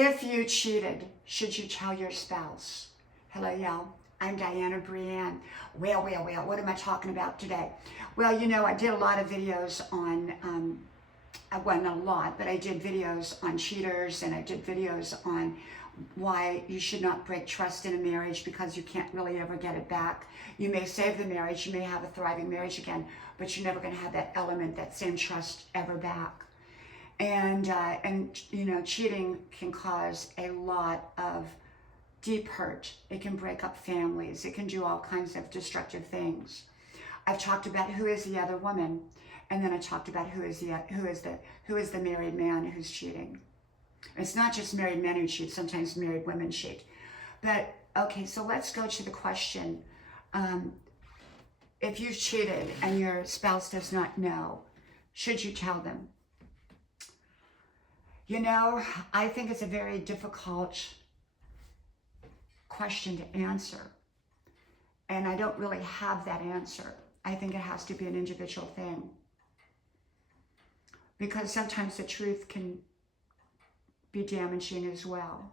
If you cheated, should you tell your spouse? Hello, y'all. I'm Diana Brienne. Well, what am I talking about today? Well, you know, I did a lot of videos on, well, not a lot, but I did videos on cheaters, and I did videos on why you should not break trust in a marriage because you can't really ever get it back. You may save the marriage, you may have a thriving marriage again, but you're never going to have that element, that same trust ever back. And you know, cheating can cause a lot of deep hurt. It can break up families. It can do all kinds of destructive things. I've talked about who is the other woman, and then I talked about who is the married man who's cheating. It's not just married men who cheat. Sometimes married women cheat. But okay, so let's go to the question: if you've cheated and your spouse does not know, should you tell them? You know, I think it's a very difficult question to answer. And I don't really have that answer. I think it has to be an individual thing. Because sometimes the truth can be damaging as well.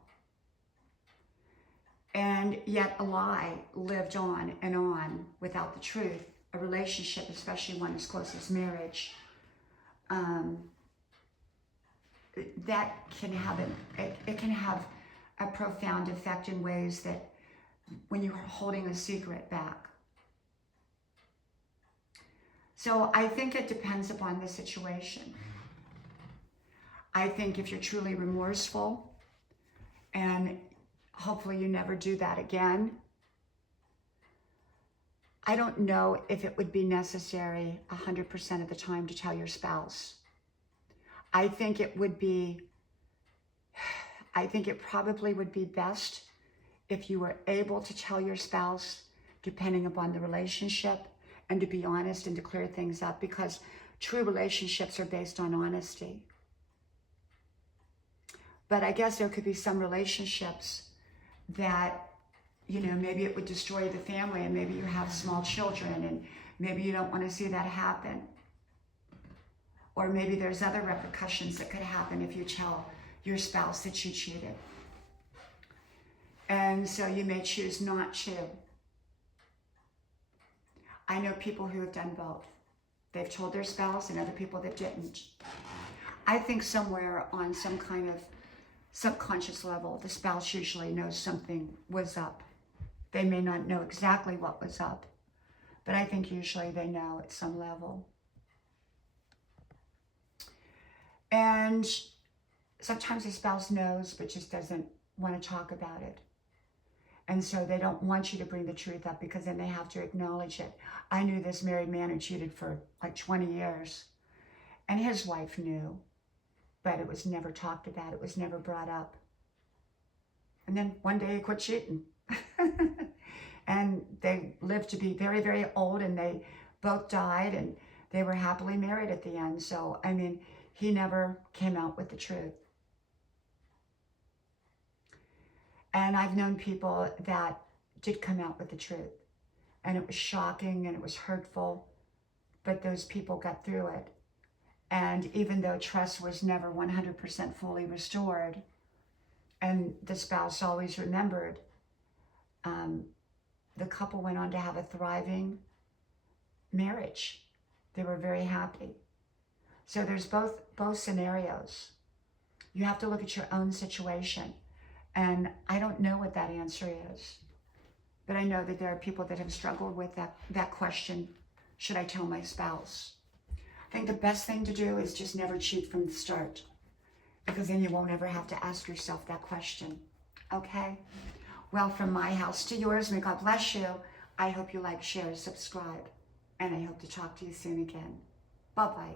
And yet a lie lived on and on without the truth, a relationship, especially one as close as marriage, that can have it can have a profound effect in ways that when you're holding a secret back. So I think it depends upon the situation. I think if you're truly remorseful and hopefully you never do that again, I don't know if it would be necessary 100% of the time to tell your spouse. I think it probably would be best if you were able to tell your spouse, depending upon the relationship, and to be honest and to clear things up, because true relationships are based on honesty. But I guess there could be some relationships that, you know, maybe it would destroy the family, and maybe you have small children, and maybe you don't want to see that happen. Or maybe there's other repercussions that could happen if you tell your spouse that you cheated. And so you may choose not to. I know people who have done both. They've told their spouse, and other people that didn't. I think somewhere on some kind of subconscious level, the spouse usually knows something was up. They may not know exactly what was up, but I think usually they know at some level. And sometimes the spouse knows, but just doesn't want to talk about it. And so they don't want you to bring the truth up, because then they have to acknowledge it. I knew this married man who cheated for like 20 years, and his wife knew, but it was never talked about. It was never brought up. And then one day he quit cheating. And they lived to be very, very old, and they both died, and they were happily married at the end. So, I mean, he never came out with the truth. And I've known people that did come out with the truth. And it was shocking and it was hurtful, but those people got through it. And even though trust was never 100% fully restored, and the spouse always remembered, the couple went on to have a thriving marriage. They were very happy. So there's both scenarios. You have to look at your own situation. And I don't know what that answer is, but I know that there are people that have struggled with that question: should I tell my spouse? I think the best thing to do is just never cheat from the start, because then you won't ever have to ask yourself that question. Okay? Well, from my house to yours, may God bless you. I hope you like, share, subscribe, and I hope to talk to you soon again. Bye-bye.